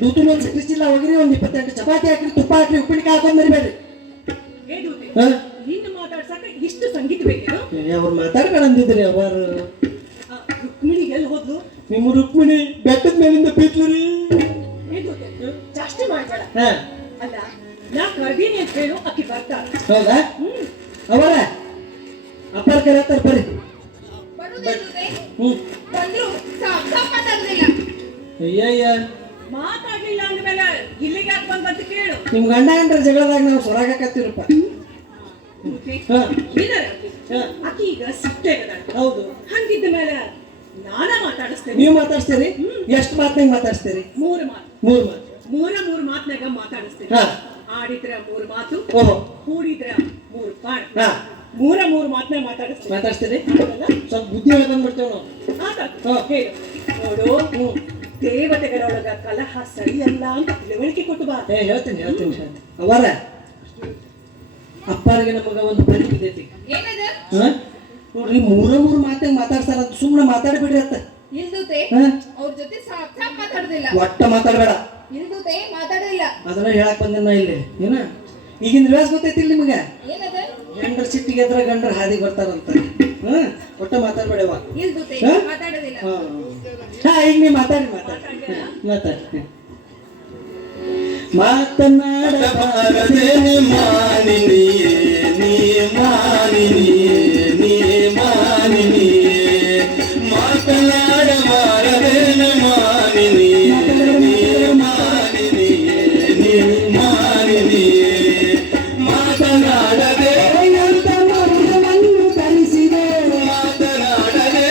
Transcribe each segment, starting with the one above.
ದೂತನೊಂದು ಸಿಕ್ಕಿಸಿಲ್ಲ ಹೋಗಿರಿ. ಒಂದು 28 ಚಪಾತಿ ಹಾಕ್ರಿ, ತುಪ್ಪ ಹಾಕ್ರಿ, ಉಪ್ಪಿನಕಾಯಿ ಹಾಕೊಂಡ್ ಮರಿಬೇಡ್ರಿ. ನಿನ್ನ ಮಾತಾಡ್ಸಕ್ಕೆ ಇಷ್ಟು ಸಂಗೀತ ಬೇಕೇನು? ಅವ್ರು ಮಾತಾಡ್ಬೇಡ ಅಂದಿದ್ರಿ. ಅವರು ರುಕ್ಮಿಣಿ ಎಲ್ಲಿ ಹೋದ್ಲು? ನಿಮ್ಮ ರುಕ್ಮಿಣಿ ಬೆಟ್ಟದ ಮೇಲಿಂದ ಬಿದ್ಲುರಿ. ಜಾಸ್ತಿ ಮಾಡ್ಬೇಡ. ಅಲ್ಲ, ನಾ ಕರ್ದೀನಿ ಅಂತ ಹೇಳು, ಅಕ್ಕಿ ಬರ್ತಾಳ. ಹೌದಾ? ಅವರ ಅಪ್ಪರ ಕರೆತಾರ ಬರ್ರಿ. ಅಯ್ಯಯ್ಯ, ಮಾತಾಡ್ಲಿಲ್ಲ ಅಂದ್ಮೇಲೆ ಇಲ್ಲಿಗೆ ಯಾಕೆ ಬಂದಂತ ಕೇಳು. ನಿಮ್ ಗಂಡ ಏನ್ರ ಜಗಳದಾಗ ನಾವು ಸೊರಾಗತ್ತೀರಪ್ಪ. ಅಕ್ಕಿ ಈಗ ಸಿಟ್ಟೆ. ಹೌದು. ಹಂಗಿದ್ದ ಮೇಲೆ ನಾನ ಮಾತಾಡಿಸ್ತೇನೆ. ನೀವು ಮಾತಾಡ್ತೀರಿ? ಎಷ್ಟು ಮಾತನಾಗ ಮಾತಾಡ್ತೀರಿ? 3 ಮಾತು. 3 ಮಾತು. 3 ಮಾತನಾಗ ಮಾತಾಡಿಸ್ತೇನೆ. ಆಡಿದ್ರ 3 ಮಾತು, ಕೂಡಿದ್ರ 3 ಪಾಠ. 3 ಮಾತನಾಗ ಮಾತಾಡ್ತೀರಿ? ಸ್ವಲ್ಪ ಬುದ್ಧಿ ಹೇಳಿ ಬಂದ್ಬಿಡ್ತೇವೆ ನಾವು. ನೋಡು, ದೇವತೆಗಳೊಳಗ ಕಲಹ ಸರಿಯಲ್ಲ ಅಂತ ತಿಳುವಳಿಕೆ ಕೊಟ್ಟು ಬಾ. ಹೇಳ್ತೀನಿ. ಅವರ ಅಪ್ಪರಿಗೆ ನಮಗ ಒಂದು ಪರಿ ಬಿದ್ದೈತಿ. ನೋಡ್ರಿ, 3 ಮಾತಾಗ ಮಾತಾಡ್ತಾರ ಅಂತ ಸುಮ್ಮನೆ ಮಾತಾಡ್ಬಿಡ್ರಿ ಅಂತ. ಅವ್ರ ಜೊತೆ ಮಾತಾಡುದಿಲ್ಲ, ಒಟ್ಟ ಮಾತಾಡ್ಬೇಡ. ಮಾತಾಡಿಲ್ಲ ಅದನ್ನ ಹೇಳಕ್ ಬಂದ ನಾ ಇಲ್ಲಿ. ಏನ ಈಗಿನ ರಿವಾಜ್ ಗೊತ್ತೈತಿ ನಿಮ್ಗ? ಗಂಡ್ರ ಸಿಟ್ಟಿಗೆ ಎದ್ರ ಗಂಡ್ರ ಹಾದಿಗೆ ಬರ್ತಾರಂತ. ಒಟ್ಟ ಮಾತಾಡ್ಬೇಡವ. ಈಗ ನೀ ಮಾತಾಡಿ ಮಾತನಾಡಬಾರದೆ ಮಾನಿನಿಯೇ ನೀ ಮಾನಿನಿಯೇ ಮಾತನಾಡಬಾರದೆ ಮಾನಿನಿಯೇ ನೀ ಮಾನಿನಿಯೇ ಮಾತನಾಡದೆ ಅಂತ ಮೌನವನ್ನು ಧರಿಸಿದೆ. ಮಾತನಾಡದೆ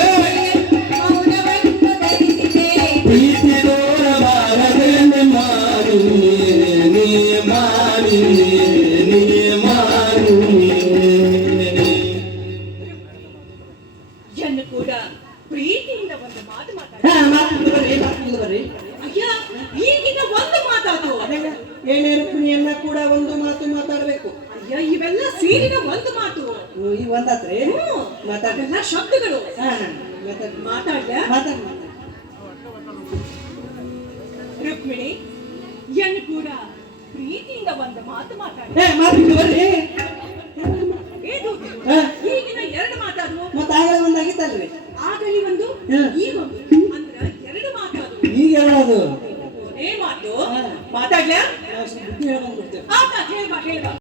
ಪ್ರೀತಿ ತೋರಬಾರದೆ ಜನ ಕೂಡ ಪ್ರೀತಿಯಿಂದ ಒಂದು ಮಾತು ಬರ್ರಿ. ಅಯ್ಯ, ಈಗಿನ ಒಂದು ಮಾತಾಡು. ಏನೇ ರುಕ್ಮಿಣಿಯನ್ನ ಕೂಡ ಒಂದು ಮಾತು ಮಾತಾಡ್ಬೇಕು. ಅಯ್ಯ, ಇವೆಲ್ಲ ಸೇರಿನ ಒಂದು ಮಾತು. ಈ ಒಂದಾತ್ರಿ ಮಾತಾಡೆಲ್ಲ ಶಬ್ದಗಳು. ಮಾತಾಡ್ಲ ರುಕ್ಮಿಣಿ ಎನ್ನ ಕೂಡ ಪ್ರೀತಿಯಿಂದ ಒಂದು ಮಾತು ಮಾತಾಡ. ಈಗಿನ 2 ಮಾತಾಡುವ. ಮತ್ತೆ ಆಗಲೇ ಒಂದಾಗಿತ್ತಲ್ರಿ.